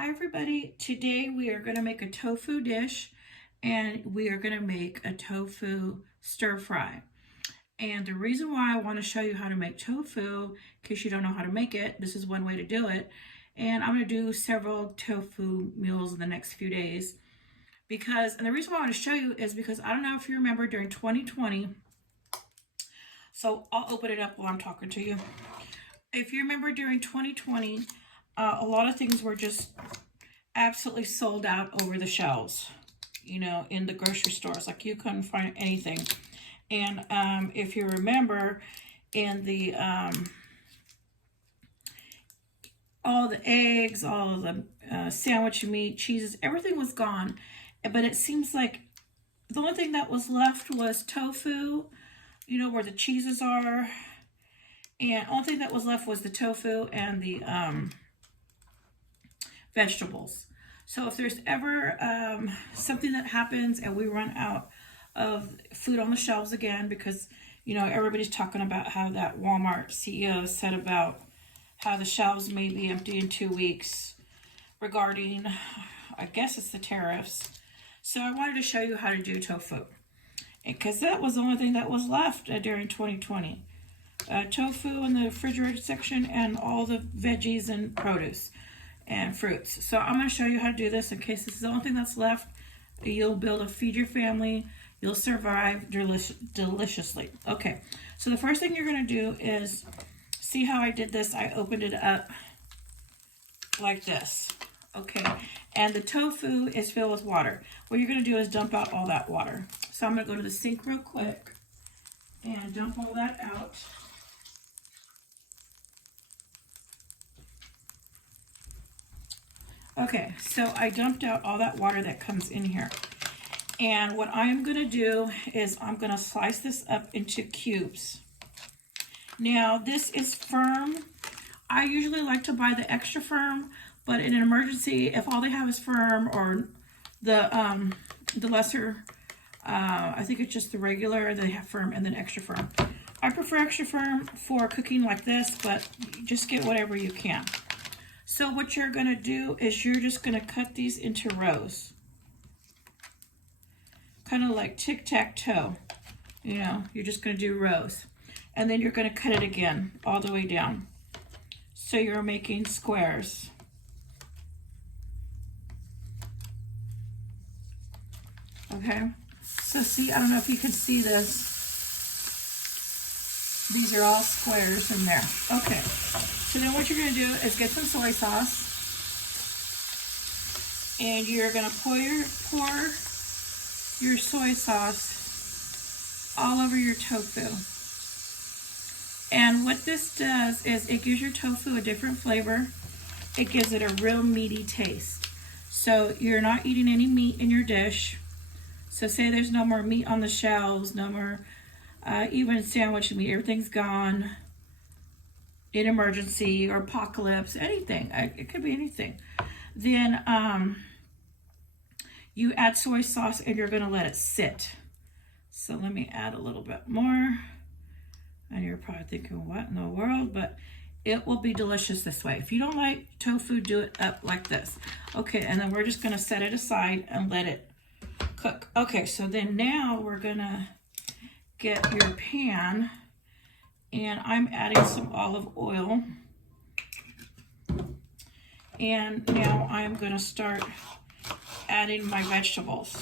Hi everybody, today we are going to make a tofu dish and we are going to make a tofu stir fry. And the reason why I want to show you how to make tofu, in case you don't know how to make it, this is one way to do it. And I'm going to do several tofu meals in the next few days. And the reason why I want to show you is because I don't know if you remember during 2020, so I'll open it up while I'm talking to you. If you remember during 2020, a lot of things were just absolutely sold out over the shelves, in the grocery stores. Like you couldn't find anything. And if you remember, in the all the eggs, all of the sandwich meat, cheeses, everything was gone. But it seems like the only thing that was left was tofu, where the cheeses are. And the only thing that was left was the tofu and the vegetables. So if there's ever something that happens and we run out of food on the shelves again, because everybody's talking about how that Walmart CEO said about how the shelves may be empty in 2 weeks regarding, I guess it's the tariffs. So I wanted to show you how to do tofu, because that was the only thing that was left during 2020. Tofu in the refrigerated section and all the veggies and produce and fruits. So I'm going to show you how to do this in case this is the only thing that's left. You'll be able to feed your family. You'll survive deliciously. Okay, so the first thing you're going to do is, see how I did this? I opened it up like this. Okay, and the tofu is filled with water. What you're going to do is dump out all that water. So I'm going to go to the sink real quick and dump all that out. Okay, so I dumped out all that water that comes in here. And what I'm going to do is I'm going to slice this up into cubes. Now, this is firm. I usually like to buy the extra firm, but in an emergency, if all they have is firm or the lesser, I think it's just the regular, they have firm and then extra firm. I prefer extra firm for cooking like this, but just get whatever you can. So what you're going to do is you're just going to cut these into rows. Kind of like tic-tac-toe. You're just going to do rows. And then you're going to cut it again all the way down. So you're making squares. Okay? So see, I don't know if you can see this. These are all squares in there. Okay. So then what you're going to do is get some soy sauce. And you're going to pour your soy sauce all over your tofu. And what this does is it gives your tofu a different flavor. It gives it a real meaty taste. So you're not eating any meat in your dish. So say there's no more meat on the shelves, no more even sandwich meat, everything's gone. In emergency or apocalypse, anything. It could be anything. Then you add soy sauce and you're going to let it sit. So let me add a little bit more. And you're probably thinking, what in the world? But it will be delicious this way. If you don't like tofu, do it up like this. Okay, and then we're just going to set it aside and let it cook. Okay, so then now we're going to get your pan. And I'm adding some olive oil. And now I'm going to start adding my vegetables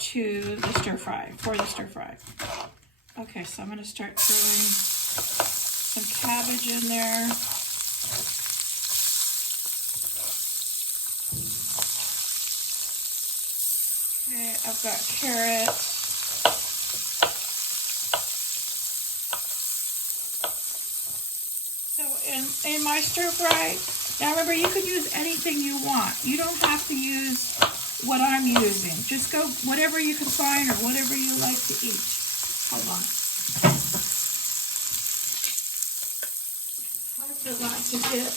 to the stir fry, for the stir fry. Okay, so I'm going to start throwing some cabbage in there. Okay, I've got carrots. In my stir fry, now remember, you could use anything you want. You don't have to use what I'm using. Just go whatever you can find or whatever you like to eat. Hold on. I forgot to get.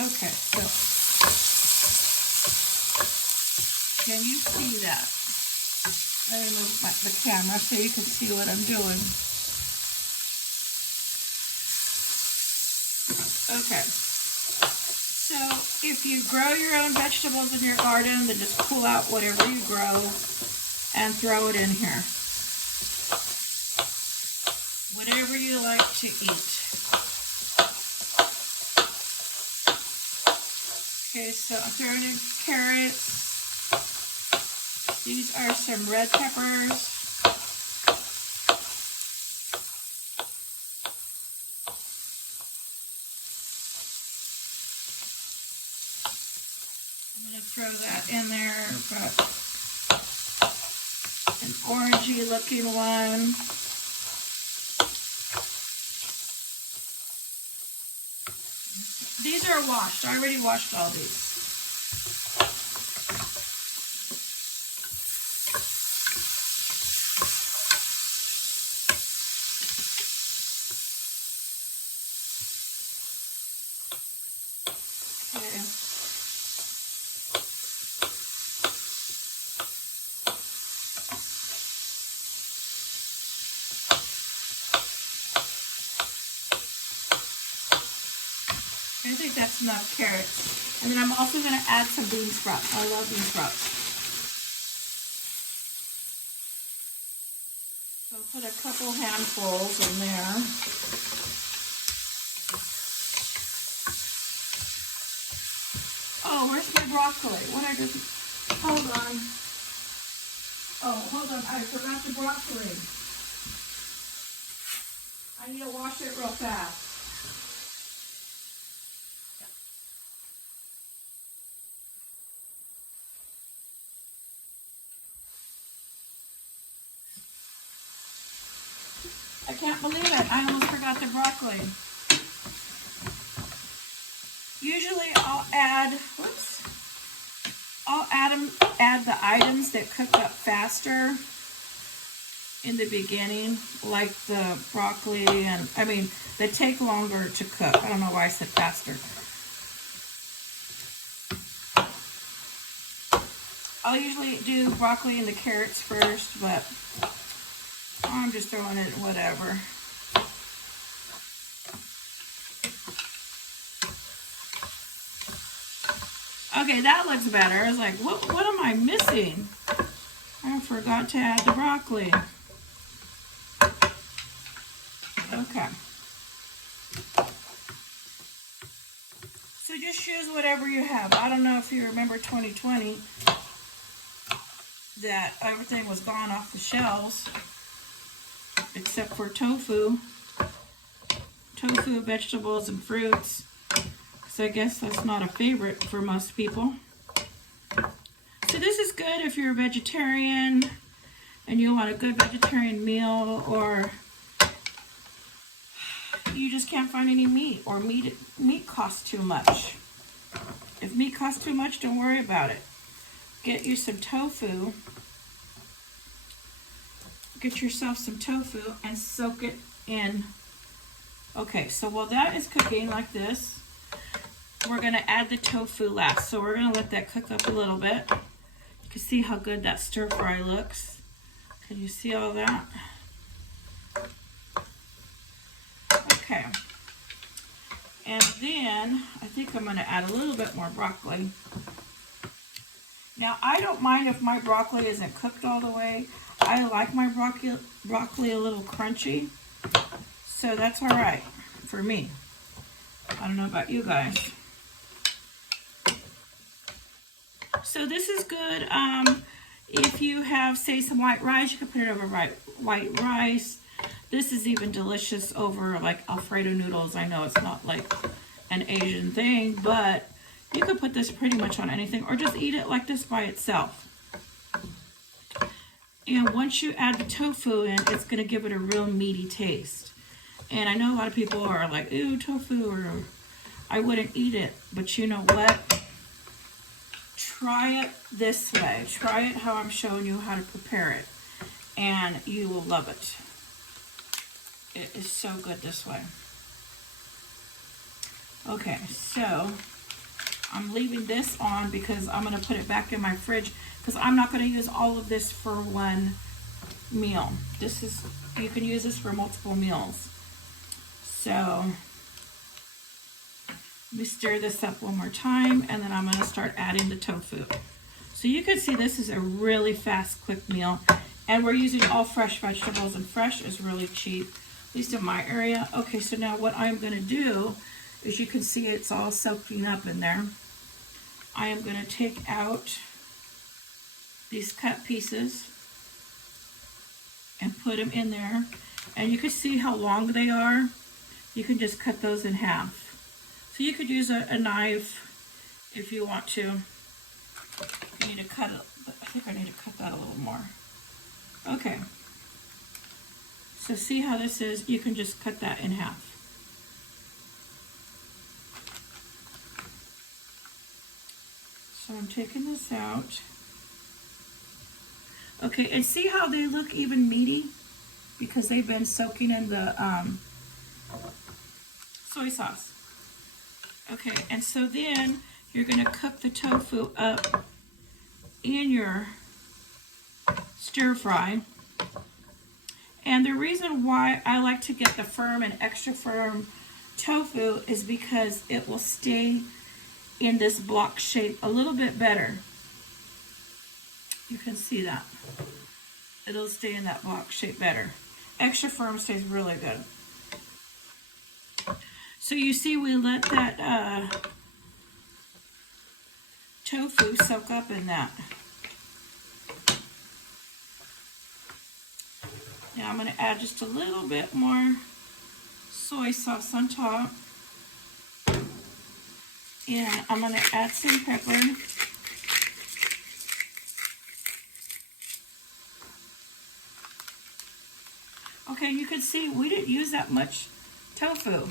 Okay, so can you see that? Let me move the camera so you can see what I'm doing. Okay. If you grow your own vegetables in your garden, then just pull out whatever you grow and throw it in here. Whatever you like to eat. Okay, so I'm throwing in carrots. These are some red peppers. I'm going to throw that in there. Got an orangey looking one. These are washed. I already washed all these. Okay. I think that's enough carrots. And then I'm also going to add some bean sprouts. I love bean sprouts. So I'll put a couple handfuls in there. Oh, where's my broccoli? What I just... Hold on. Oh, hold on. I forgot the broccoli. I need to wash it real fast. I can't believe it. I almost forgot the broccoli. Usually I'll add the items that cook up faster in the beginning, like the broccoli and, they take longer to cook. I don't know why I said faster. I'll usually do broccoli and the carrots first, but I'm just throwing it in whatever. Okay, that looks better. I was like, what am I missing? I forgot to add the broccoli. Okay. So just choose whatever you have. I don't know if you remember 2020, that everything was gone off the shelves, except for tofu, vegetables, and fruits. So I guess that's not a favorite for most people. So this is good if you're a vegetarian and you want a good vegetarian meal, or you just can't find any meat, or meat costs too much. If meat costs too much, don't worry about it. Get you some tofu. Get yourself some tofu and soak it in. Okay, so while that is cooking like this, we're going to add the tofu last. So we're going to let that cook up a little bit. You can see how good that stir fry looks. Can you see all that? Okay. And then I think I'm going to add a little bit more broccoli. Now, I don't mind if my broccoli isn't cooked all the way. I like my broccoli a little crunchy, so that's all right for me. I don't know about you guys. So this is good. If you have, say, some white rice, you can put it over white rice. This is even delicious over like Alfredo noodles. I know it's not like an Asian thing, but you could put this pretty much on anything, or just eat it like this by itself. And once you add the tofu in, it's going to give it a real meaty taste. And I know a lot of people are like, ooh, tofu, or I wouldn't eat it. But you know what? Try it this way. Try it how I'm showing you how to prepare it. And you will love it. It is so good this way. Okay, so I'm leaving this on because I'm going to put it back in my fridge, because I'm not going to use all of this for one meal. You can use this for multiple meals. So Let me stir this up one more time, and then I'm going to start adding the tofu. So you can see this is a really fast, quick meal, and we're using all fresh vegetables, and fresh is really cheap, at least in my area. Okay, so now what I'm going to do is, you can see it's all soaking up in there. I am going to take out these cut pieces and put them in there, and you can see how long they are. You can just cut those in half. So you could use a knife if you want to. You need to cut it. I think I need to cut that a little more. Okay. So see how this is? You can just cut that in half. So I'm taking this out. Okay, and see how they look even meaty? Because they've been soaking in the soy sauce. Okay, and so then you're going to cook the tofu up in your stir fry. And the reason why I like to get the firm and extra firm tofu is because it will stay in this block shape a little bit better. You can see that. It'll stay in that block shape better. Extra firm stays really good. So you see we let that tofu soak up in that. Now I'm going to add just a little bit more soy sauce on top. And I'm going to add some pepper. Okay, you can see we didn't use that much tofu.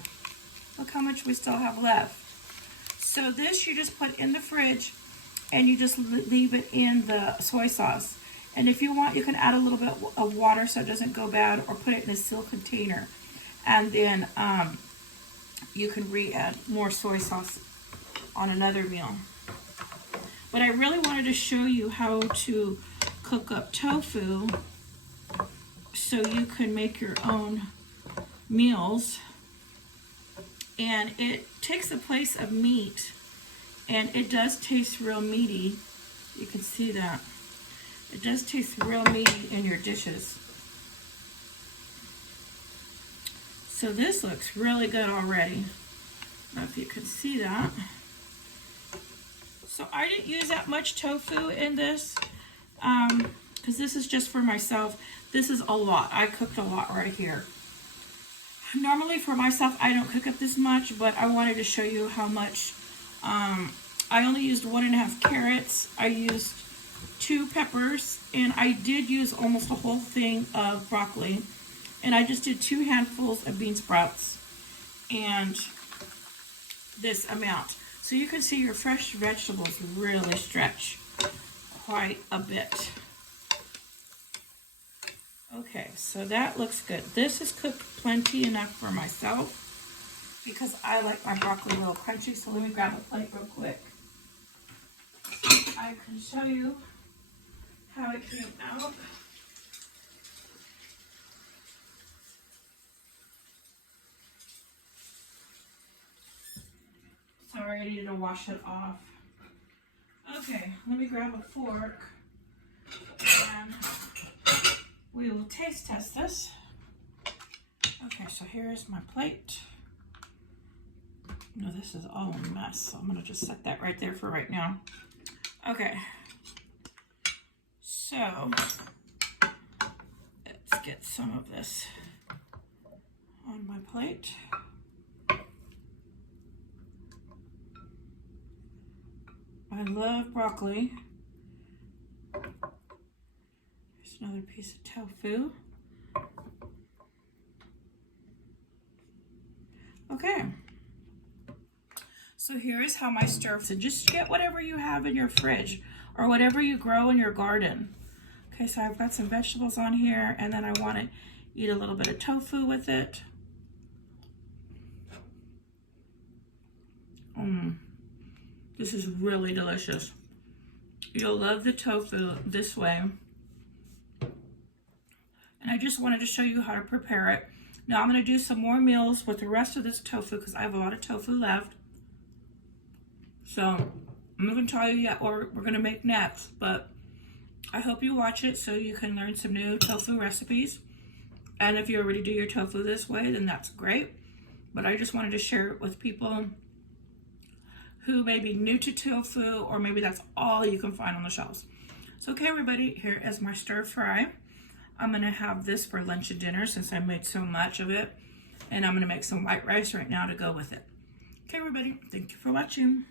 Look how much we still have left. So this you just put in the fridge, and you just leave it in the soy sauce. And if you want, you can add a little bit of water so it doesn't go bad, or put it in a sealed container. And then you can re-add more soy sauce on another meal. But I really wanted to show you how to cook up tofu so you can make your own meals. And it takes the place of meat, and it does taste real meaty. You can see that. It does taste real meaty in your dishes. So this looks really good already. I don't know if you can see that. So I didn't use that much tofu in this, because this is just for myself. This is a lot. I cooked a lot right here. Normally for myself, I don't cook up this much, but I wanted to show you how much. I only used 1.5 carrots. I used 2 peppers, and I did use almost a whole thing of broccoli. And I just did 2 handfuls of bean sprouts and this amount. So you can see your fresh vegetables really stretch quite a bit. Okay, so that looks good. This is cooked plenty enough for myself because I like my broccoli a little crunchy. So let me grab a plate real quick. I can show you how it came out. Sorry, I needed to wash it off. Okay, let me grab a fork and we will taste test this. Okay, so here's my plate. No, this is all a mess, so I'm gonna just set that right there for right now. Okay, so let's get some of this on my plate. I love broccoli. Here's another piece of tofu. Okay. So here is how my stir. So just get whatever you have in your fridge or whatever you grow in your garden. Okay, so I've got some vegetables on here, and then I want to eat a little bit of tofu with it. This is really delicious. You'll love the tofu this way. And I just wanted to show you how to prepare it. Now I'm going to do some more meals with the rest of this tofu because I have a lot of tofu left. So I'm not going to tell you yet what we're going to make next, but I hope you watch it so you can learn some new tofu recipes. And if you already do your tofu this way, then that's great. But I just wanted to share it with people who may be new to tofu, or maybe that's all you can find on the shelves. So okay, everybody, here is my stir fry. I'm gonna have this for lunch and dinner since I made so much of it. And I'm gonna make some white rice right now to go with it. Okay, everybody, thank you for watching.